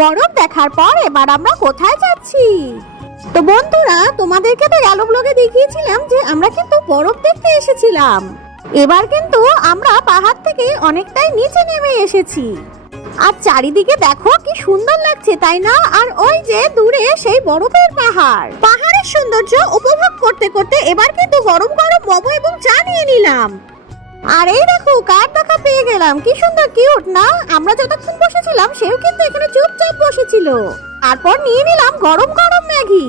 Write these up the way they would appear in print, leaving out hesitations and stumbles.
বরফ দেখার পর এবার আমরা কোথায় যাচ্ছি? তো বন্ধুরা, তোমাদেরকে তো গেল ব্লগে দেখিয়েছিলাম যে আমরা কিন্তু বরফ দেখতে এসেছিলাম। এবার কিন্তু আমরা পাহাড় থেকে অনেকটাই নিচে নেমে এসেছি। আর চারিদিকে দেখো কি সুন্দর লাগছে, তাই না? আর ওই যে দূরে সেই বরফের পাহাড়, পাহাড়ের সৌন্দর্য উপভোগ করতে করতে এবার কিন্তু গরম গরম মোমো এবং চা নিয়ে নিলাম। আর এই দেখো কার দেখা পেয়ে গেলাম, কি সুন্দর কিউট না? আমরা যতক্ষণ বসেছিলাম সেও কিন্তু এখানে চুপচাপ বসেছিল। তারপর নিয়ে নিলাম গরম গরম ম্যাগি।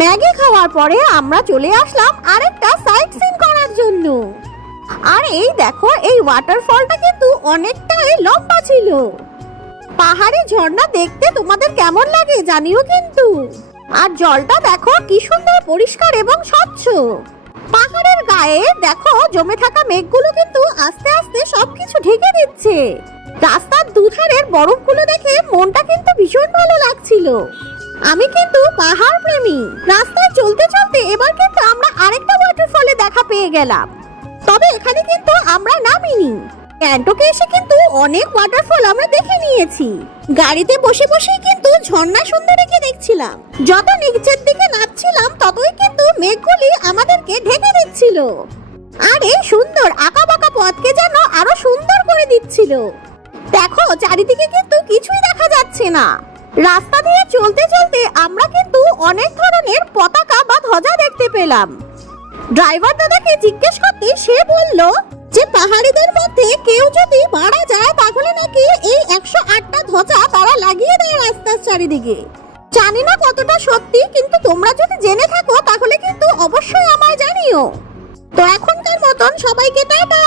ম্যাগি খাওয়ার পরে আমরা চলে আসলাম আরেকটা সাইট সিন করার জন্য। আর এই দেখো এই ওয়াটারফলটা কিন্তু অনেকটাই লম্বা ছিল। পাহাড়ি ঝর্ণা দেখতে তোমাদের কেমন লাগে জানিও কিন্তু। আর জলটা দেখো কি সুন্দর পরিষ্কার এবং স্বচ্ছ। পাহাড়ের গায়ে দেখো জমে থাকা মেঘগুলো কিন্তু আস্তে আস্তে সবকিছু ঢেকে দিচ্ছে। রাস্তার দুধারের বরফগুলো দেখে মনটা কিন্তু ভীষণ ভালো লাগছিল। আমি কিন্তু পাহাড় প্রেমী। রাস্তায় চলতে চলতে এবার কিন্তু আমরা আরেকটা ওয়াটারফলে দেখা পেয়ে গেলাম। তবে এখানে কিন্তু আমরা নামিনি। গ্যাংটকে এসে কিন্তু অনেক ওয়াটারফল আমরা দেখে নিয়েছি। গাড়িতে বসে বসেই কিন্তু ঝর্ণা সুন্দরীকে দেখছিলাম। যত নিচের দিকে নামছিলাম ততই কিন্তু মেঘগুলি আমাদেরকে ঢেকে দিচ্ছিল। আর এই সুন্দর আঁকা বাঁকা পথকে যেন আরো সুন্দর করে দিচ্ছিল। দেখো চারিদিকে কিন্তু কিছুই দেখা যাচ্ছে না। রাস্তা দিয়ে চলতে চলতে আমরা কিন্তু অনেক ধরনের পতাকা বা ধ্বজা দেখতে পেলাম। ড্রাইভার দাদাকে জিজ্ঞেস করতে সে বলল যে পাহাড়িদের মধ্যে কেউ যদি মারা যায় তাহলে নাকি এই 108টা ধ্বজা তারা লাগিয়ে দেয় রাস্তার চারিদিকে। জানি না কতটা সত্যি, কিন্তু তোমরা যদি জেনে থাকো তাহলে কিন্তু অবশ্যই আমায় জানিও। তো এখনকার মতন সবাইকে টাটা।